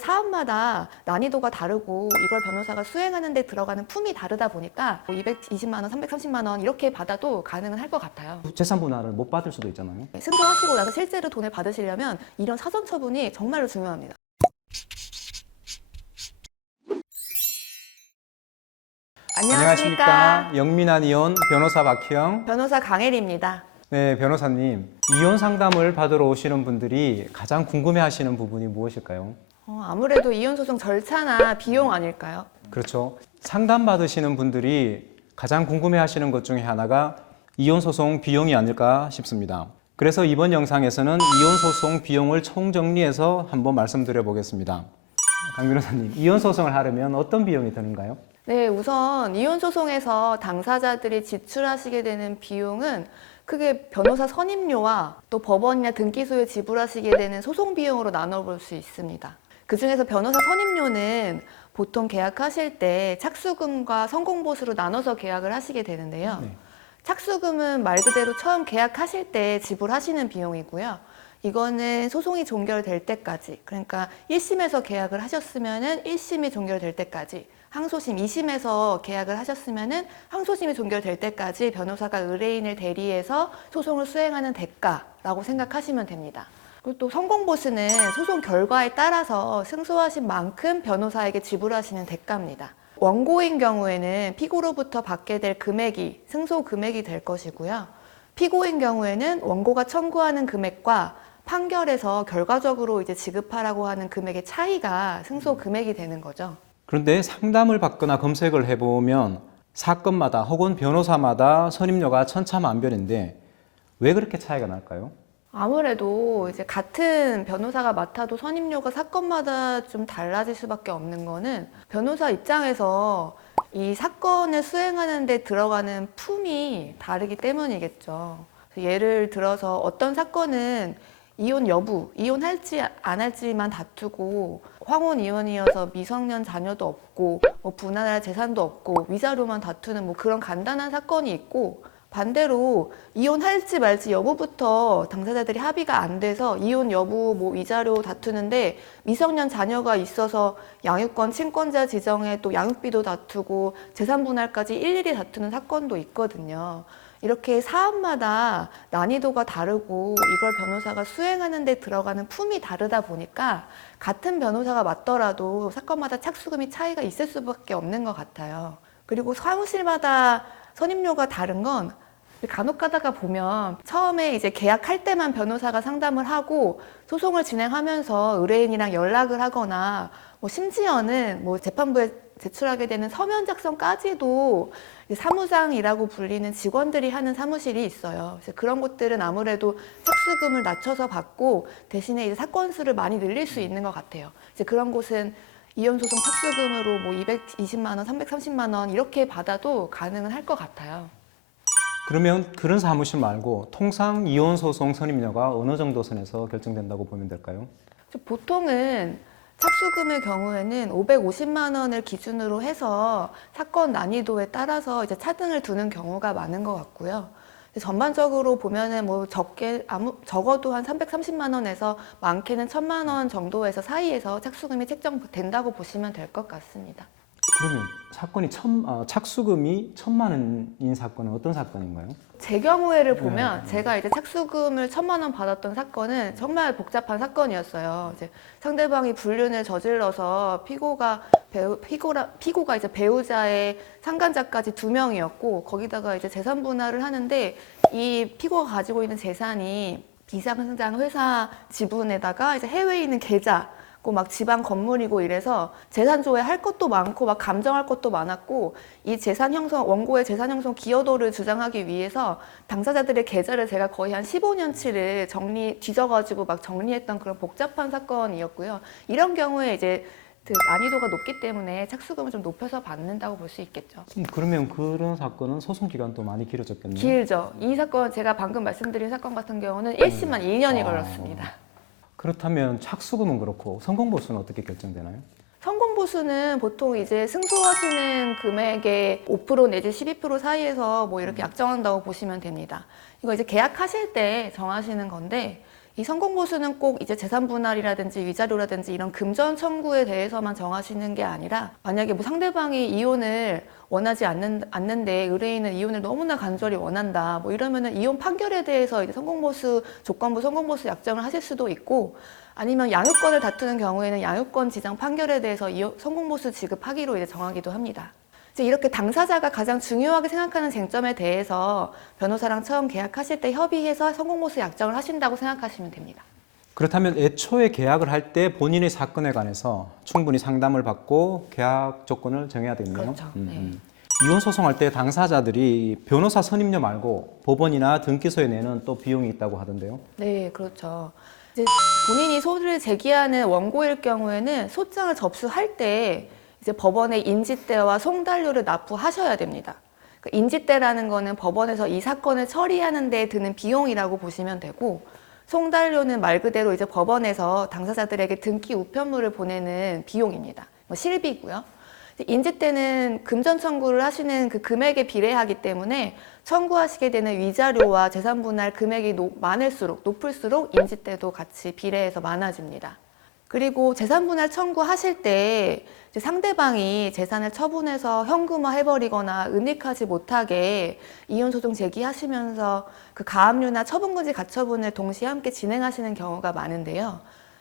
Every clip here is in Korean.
사업마다 난이도가 다르고 이걸 변호사가 수행하는 데 들어가는 품이 다르다 보니까 220만 원, 330만 원 이렇게 받아도 가능은 할 것 같아요. 재산 분할을 못 받을 수도 있잖아요. 승소하시고 나서 실제로 돈을 받으시려면 이런 사전 처분이 정말로 중요합니다. 안녕하십니까. 영민한 이혼 변호사 박희영. 변호사 강혜리입니다. 네, 변호사님. 이혼 상담을 받으러 오시는 분들이 가장 궁금해하시는 부분이 무엇일까요? 아무래도 이혼소송 절차나 비용 아닐까요? 그렇죠. 상담 받으시는 분들이 가장 궁금해하시는 것 중에 하나가 이혼소송 비용이 아닐까 싶습니다. 그래서 이번 영상에서는 이혼소송 비용을 총정리해서 한번 말씀드려 보겠습니다. 강 변호사님, 이혼소송을 하려면 어떤 비용이 드는가요? 네, 우선 이혼소송에서 당사자들이 지출하시게 되는 비용은 크게 변호사 선임료와 또 법원이나 등기소에 지불하시게 되는 소송 비용으로 나눠볼 수 있습니다. 그중에서 변호사 선임료는 보통 계약하실 때 착수금과 성공보수로 나눠서 계약을 하시게 되는데요. 네. 착수금은 말 그대로 처음 계약하실 때 지불하시는 비용이고요. 이거는 소송이 종결될 때까지, 그러니까 1심에서 계약을 하셨으면은 1심이 종결될 때까지, 항소심 2심에서 계약을 하셨으면은 항소심이 종결될 때까지 변호사가 의뢰인을 대리해서 소송을 수행하는 대가라고 생각하시면 됩니다. 그리고 또 성공보수는 소송 결과에 따라서 승소하신 만큼 변호사에게 지불하시는 대가입니다. 원고인 경우에는 피고로부터 받게 될 금액이 승소 금액이 될 것이고요. 피고인 경우에는 원고가 청구하는 금액과 판결에서 결과적으로 이제 지급하라고 하는 금액의 차이가 승소 금액이 되는 거죠. 그런데 상담을 받거나 검색을 해보면 사건마다 혹은 변호사마다 선임료가 천차만별인데 왜 그렇게 차이가 날까요? 아무래도 이제 같은 변호사가 맡아도 선임료가 사건마다 좀 달라질 수밖에 없는 거는 변호사 입장에서 이 사건을 수행하는 데 들어가는 품이 다르기 때문이겠죠. 예를 들어서 어떤 사건은 이혼 여부, 이혼할지 안 할지만 다투고 황혼 이혼이어서 미성년 자녀도 없고 뭐 분할할 재산도 없고 위자료만 다투는 뭐 그런 간단한 사건이 있고, 반대로 이혼할지 말지 여부부터 당사자들이 합의가 안 돼서 이혼 여부, 뭐 위자료 다투는데 미성년 자녀가 있어서 양육권 친권자 지정에 또 양육비도 다투고 재산 분할까지 일일이 다투는 사건도 있거든요. 이렇게 사업마다 난이도가 다르고 이걸 변호사가 수행하는 데 들어가는 품이 다르다 보니까 같은 변호사가 맞더라도 사건마다 착수금이 차이가 있을 수밖에 없는 것 같아요. 그리고 사무실마다 선임료가 다른 건 간혹 가다가 보면 처음에 이제 계약할 때만 변호사가 상담을 하고 소송을 진행하면서 의뢰인이랑 연락을 하거나 뭐 심지어는 뭐 재판부에 제출하게 되는 서면 작성까지도 사무장이라고 불리는 직원들이 하는 사무실이 있어요. 그래서 그런 곳들은 아무래도 착수금을 낮춰서 받고 대신에 이제 사건 수를 많이 늘릴 수 있는 것 같아요. 이제 그런 곳은 이혼소송 착수금으로 뭐 220만 원, 330만 원 이렇게 받아도 가능은 할 것 같아요. 그러면 그런 사무실 말고 통상 이혼소송 선임료가 어느 정도 선에서 결정된다고 보면 될까요? 보통은 착수금의 경우에는 550만 원을 기준으로 해서 사건 난이도에 따라서 이제 차등을 두는 경우가 많은 것 같고요. 전반적으로 보면은 뭐 적어도 한 330만 원에서 많게는 1000만 원 정도에서 사이에서 착수금이 책정된다고 보시면 될 것 같습니다. 그러면 사건이 착수금이 1000만 원인 사건은 어떤 사건인가요? 제 경우에를 보면 제가 이제 착수금을 1000만 원 받았던 사건은 정말 복잡한 사건이었어요. 이제 상대방이 불륜을 저질러서 피고가 이제 배우자의 상간자까지 2명이었고 거기다가 이제 재산 분할을 하는데 이 피고가 가지고 있는 재산이 비상장 회사 지분에다가 이제 해외에 있는 계좌 막 지방 건물이고 이래서 재산 조회할 것도 많고 막 감정할 것도 많았고, 이 재산 형성, 원고의 재산 형성 기여도를 주장하기 위해서 당사자들의 계좌를 제가 거의 한 15년치를 뒤져가지고 막 정리했던 그런 복잡한 사건이었고요. 이런 경우에 이제 그 난이도가 높기 때문에 착수금을 좀 높여서 받는다고 볼 수 있겠죠. 그러면 그런 사건은 소송 기간도 많이 길어졌겠네요. 길죠. 이 사건 제가 방금 말씀드린 사건 같은 경우는 1심만 2년이 걸렸습니다. 그렇다면 착수금은 그렇고 성공보수는 어떻게 결정되나요? 성공보수는 보통 이제 승소하시는 금액의 5% 내지 12% 사이에서 뭐 이렇게 약정한다고 보시면 됩니다. 이거 이제 계약하실 때 정하시는 건데, 이 선공보수는 꼭 이제 재산 분할이라든지 위자료라든지 이런 금전 청구에 대해서만 정하시는 게 아니라 만약에 뭐 상대방이 이혼을 원하지 않는데 의뢰인은 이혼을 너무나 간절히 원한다. 뭐 이러면은 이혼 판결에 대해서 이제 선공보수 조건부 선공보수 약정을 하실 수도 있고 아니면 양육권을 다투는 경우에는 양육권 지정 판결에 대해서 선공보수 지급하기로 이제 정하기도 합니다. 이제 이렇게 당사자가 가장 중요하게 생각하는 쟁점에 대해서 변호사랑 처음 계약하실 때 협의해서 선공보수 약정을 하신다고 생각하시면 됩니다. 그렇다면 애초에 계약을 할 때 본인의 사건에 관해서 충분히 상담을 받고 계약 조건을 정해야 되겠네요. 그렇죠. 네. 이혼 소송할 때 당사자들이 변호사 선임료 말고 법원이나 등기소에 내는 또 비용이 있다고 하던데요. 네, 그렇죠. 이제 본인이 소를 제기하는 원고일 경우에는 소장을 접수할 때 이제 법원에 인지대와 송달료를 납부하셔야 됩니다. 그러니까 인지대라는 거는 법원에서 이 사건을 처리하는 데 드는 비용이라고 보시면 되고 송달료는 말 그대로 이제 법원에서 당사자들에게 등기 우편물을 보내는 비용입니다. 뭐 실비고요. 인지대는 금전 청구를 하시는 그 금액에 비례하기 때문에 청구하시게 되는 위자료와 재산 분할 금액이 높을수록 인지대도 같이 비례해서 많아집니다. 그리고 재산 분할 청구하실 때 이제 상대방이 재산을 처분해서 현금화 해버리거나 은닉하지 못하게 이혼 소송 제기하시면서 그 가압류나 처분금지 가처분을 동시에 함께 진행하시는 경우가 많은데요.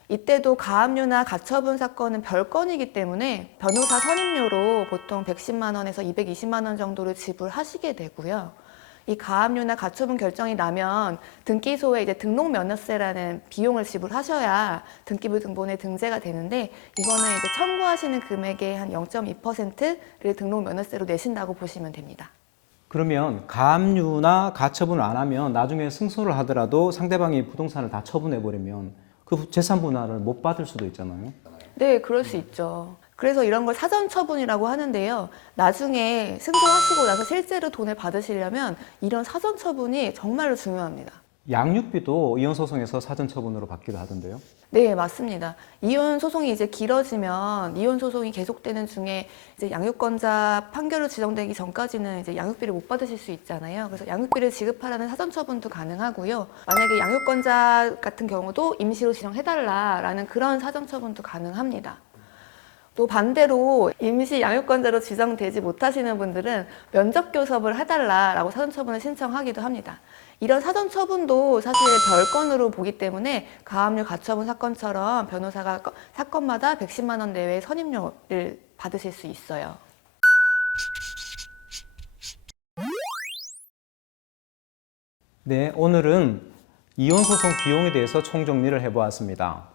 이때도 가압류나 가처분 사건은 별건이기 때문에 변호사 선임료로 보통 110만 원에서 220만 원 정도를 지불하시게 되고요. 이 가압류나 가처분 결정이 나면 등기소에 이제 등록 면허세라는 비용을 지불하셔야 등기부 등본에 등재가 되는데 이거는 이제 청구하시는 금액의 한 0.2%를 등록 면허세로 내신다고 보시면 됩니다. 그러면 가압류나 가처분을 안 하면 나중에 승소를 하더라도 상대방이 부동산을 다 처분해버리면 그 재산 분할을 못 받을 수도 있잖아요. 네, 그럴 수 있죠. 그래서 이런 걸 사전 처분이라고 하는데요. 나중에 승소하시고 나서 실제로 돈을 받으시려면 이런 사전 처분이 정말로 중요합니다. 양육비도 이혼 소송에서 사전 처분으로 받기도 하던데요. 네, 맞습니다. 이혼 소송이 이제 길어지면 이혼 소송이 계속되는 중에 이제 양육권자 판결로 지정되기 전까지는 이제 양육비를 못 받으실 수 있잖아요. 그래서 양육비를 지급하라는 사전 처분도 가능하고요. 만약에 양육권자 같은 경우도 임시로 지정해달라라는 그런 사전 처분도 가능합니다. 또 반대로 임시 양육권자로 지정되지 못하시는 분들은 면접 교섭을 해달라라고 사전 처분을 신청하기도 합니다. 이런 사전 처분도 사실 별건으로 보기 때문에 가압류 가처분 사건처럼 변호사가 사건마다 110만 원 내외의 선임료를 받으실 수 있어요. 네, 오늘은 이혼 소송 비용에 대해서 총정리를 해보았습니다.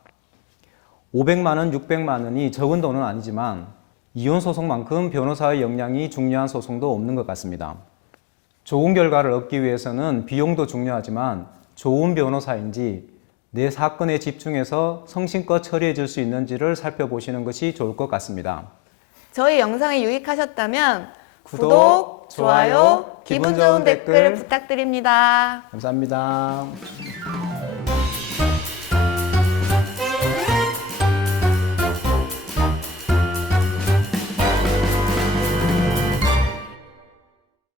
500만 원, 600만 원이 적은 돈은 아니지만 이혼 소송만큼 변호사의 역량이 중요한 소송도 없는 것 같습니다. 좋은 결과를 얻기 위해서는 비용도 중요하지만 좋은 변호사인지 내 사건에 집중해서 성심껏 처리해 줄 수 있는지를 살펴보시는 것이 좋을 것 같습니다. 저희 영상이 유익하셨다면 구독, 좋아요, 기분 좋은 댓글 댓글 부탁드립니다. 감사합니다.